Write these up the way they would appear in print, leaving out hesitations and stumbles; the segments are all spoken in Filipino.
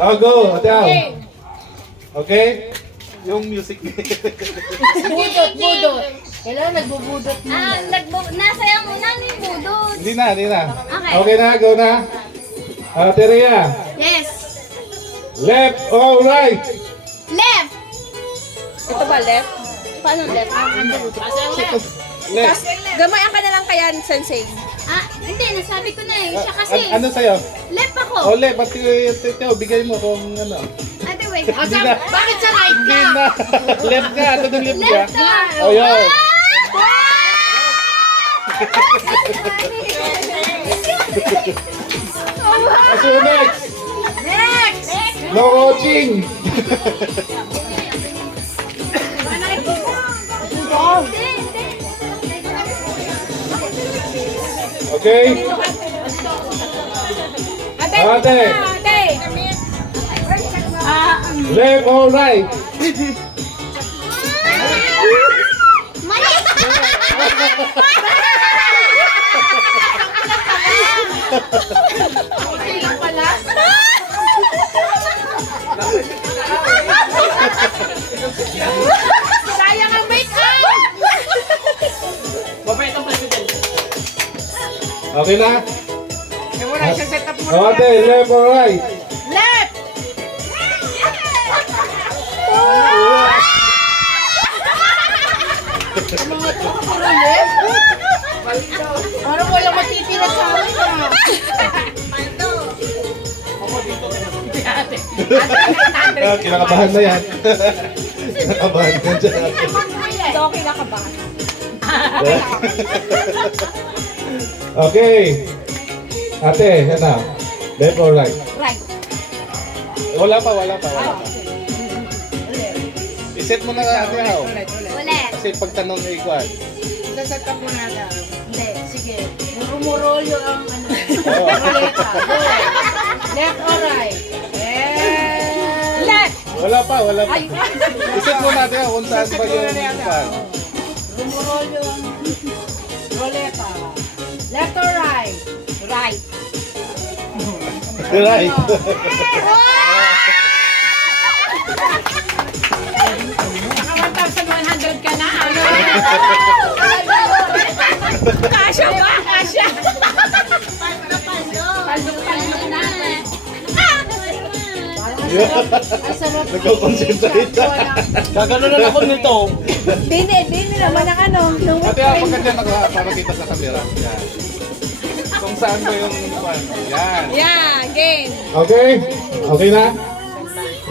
Oh, go. Ate Al. Okay? Yung music. Budot. Kailangan nagbubudot Ah, nasayang muna ni budot. Hindi na. Okay. Okay na, go na. Ate Rhea. Yes. Left or right? Left. Ito ba, left? Paano left? Left. Gamayan ka na lang kaya, Sensei. Ah, hindi. Nasabi ko na eh. Siya kasi. Ano sa'yo? Left ako. Oh, left. Pati Teo, bigay mo kung ano. Ate, wait. Hindi na. Bakit sa right Hindi na. Left ka. Ito ng left ka. Left ka. Oh, yun. So next. Next. No coaching. Okay? Ate. Left or right? Mali. Okay lang pala. Sayang ang make-up! Okay na? Wala siya set up mo Ate, left or right? Left! Parang walang matitira sa amin ah. Kinakabahan na yan. Kinakabahan ka dyan. Ito okay na ka ba? Okay. Ate, yan na. Left or right? Right. Wala pa. I-set mo na ate how. Ulit. Ulit. Kasi pagtanong ay igual. Saset up mo na daw. Hindi. Sige. Rumurolyo ang ano. Oo. Roleta. Go. Left or right? Left! Wala pa. Ay! I-set mo natin kung saan pa yung pan. Rumurolyo ang roleta. Left or right? Right. Right. Naka 1,100 ka na. Kasya ba? Kasya. Palo na. Ang sarap. Nagko-concentrate ka. Gagano na ako nito. Dini naman ang ano. Ate, pagka dyan para kita sa camera. Yan. Kung saan ba yung pan. Yan. Yeah, game. Okay? Okay na?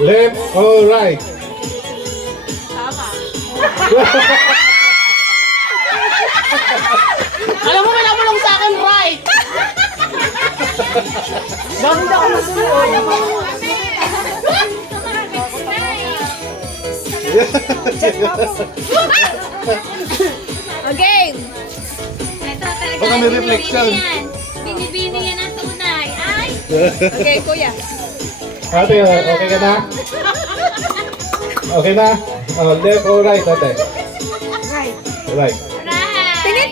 Left or right? Alam mo, wala mo lang sa akin right. Bakit ako masunod? Game. Ito talaga. Baka may reflection. Binibini yan ang tunay. Ay! Okay, kuya. Ate, okay ka na? Okay na? Oh, left or right, ate? Right. Right. Tingin!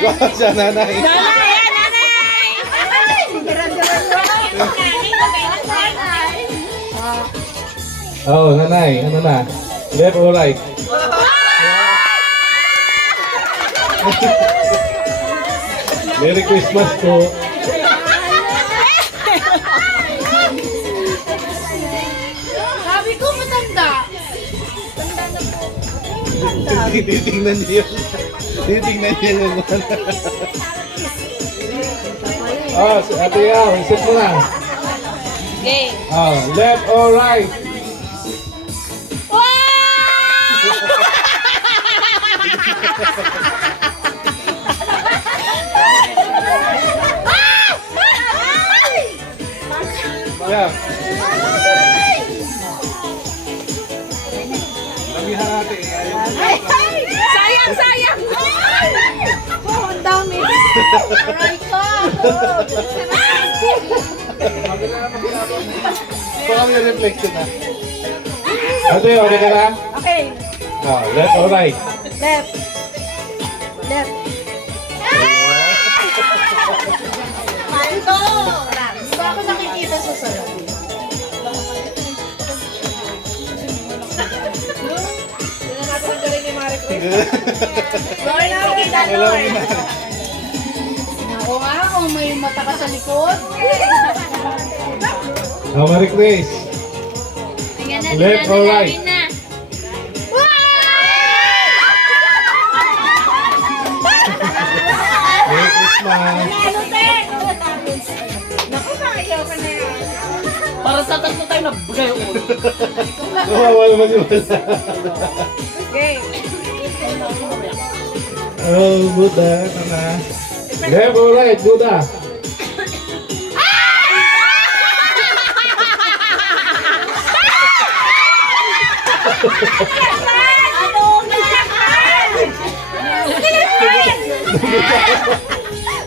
Wow, siya nanay. Oh, nanay. Ano na? Left or right? Merry Christmas po. Sabi ko matanda. Titingnan niyo yun. Titingnan niyo yun. Oh, si Ate Yao, isip mo na. Game. Oh, left or right? Yeah. Lamihan natin. Sayang! Oh, ang dami. Aray ko. Ito kami yung reflection na. Ate, okay ka na? Okay. Oh, left or right? Left. Left. Ito! Di ba ako nakikita sa salamin? Hindi na natin ang galing ni Marie Chris. Lord, nakikita Lord. Ako nga, kung may mata ka sa likod. Oh, Marie Chris. Tingnan na, Left or right? na. Merry Christmas. Naku, nakayaw ka na yan. Para sa tatlo tayo na bugay yung ulo. Kawawa naman yung wala. Game. Oh, Buddha. Ano na? Left or right, Buddha?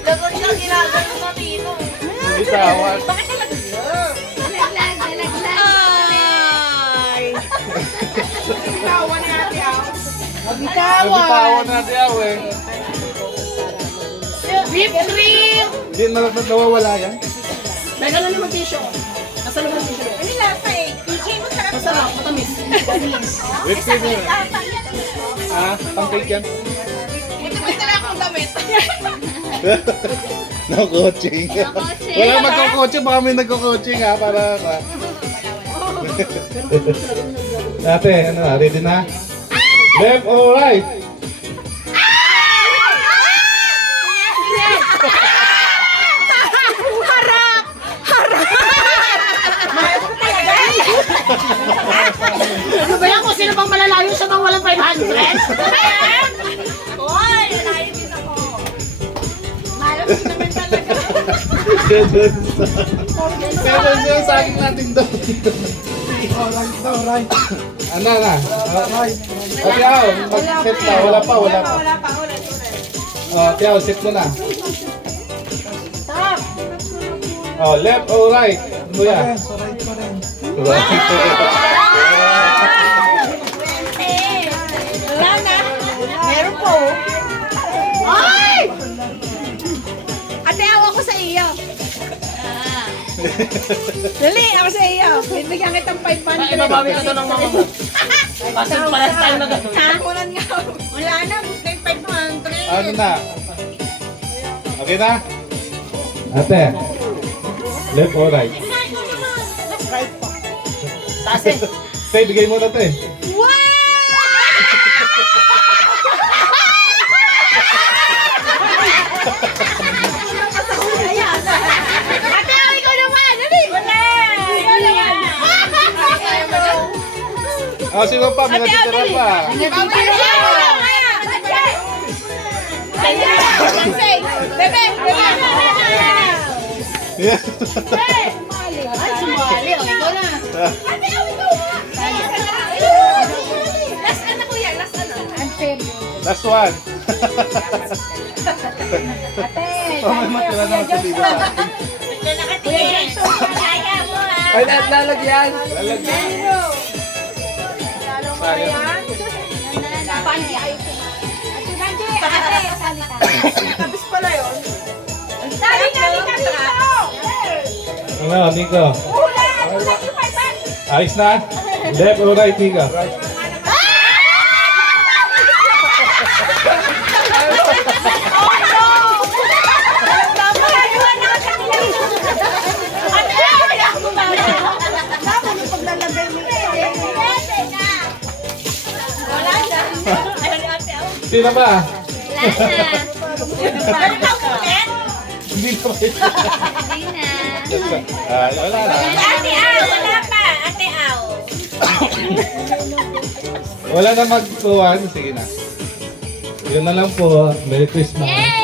Lagot na ginagano na Tino. Bitawan. Dalaglag, dalaglag. Ay! Bitawan natin ako. Bitawan natin ako eh. Whip cream! Hindi nawawala yan. Teka na naman tissue. Nasa naman tissue? Ano lasa eh? DJ mo sarap. Masarap, matamis. Whip cream yun. Ah, pang-cake yan. Buti mo sila akong damit. No coaching. No-coaching. Wala magko-coaching, baka may nagko-coaching ha, para... Ate, ano, ready na? Left or right? Ano ba yan? Kung sino bang malalayo sa mga walang 500? Hoy! Alayin din ako. Malam ko naman talaga. Pero yung saging natin doon. Alright. Ano na? Ate Ao, mag-set na. Wala pa. Wala pa. Ulit. Ate Ao, set mo na. Stop! Oh, left or right? Ano mo yan? Right. Wala na. Meron po. Ay! Ate, awa ko sa iyo. Dali, ako sa iyo. Bibigyan kitang 500. Ibabawi ka doon ng mga mo. Kasi pala tayo na gano'n. Kunan nga. Wala na, bukay 500. Ano na? Okay na? Ate, left or right? Taas eh. Tay, bigay mo na to eh. Wow! Ate, ikaw naman! Dali! Wala! Ikaw naman! Oh, sino pa? May natitira pa. Bebe! Yeah. Ay, sumali. O, ikaw na. Ate, ikaw na. Last ano po yan? Last ano? Unfair. Last one. Ate, Oh, may matira naman sa libo sa akin. kaya mo ha. Ay, lalagyan. Lalagyan. Lalo mo Sayang. yan. Pandi, ayos ko na. Ate, Nandi, ate, salita. Nakabis pala yun. Dali na, dito! Ano, Nico? Hula! Hula, 500! Ayos na? Left or right, Nico? Sino ba? Wala na. Hindi na ba ito? Hindi na. Wala na. Ate Au, wala pa. Ate Au. Wala na magpuwan. Sige na. Yun na lang po. Merry Christmas. Yay!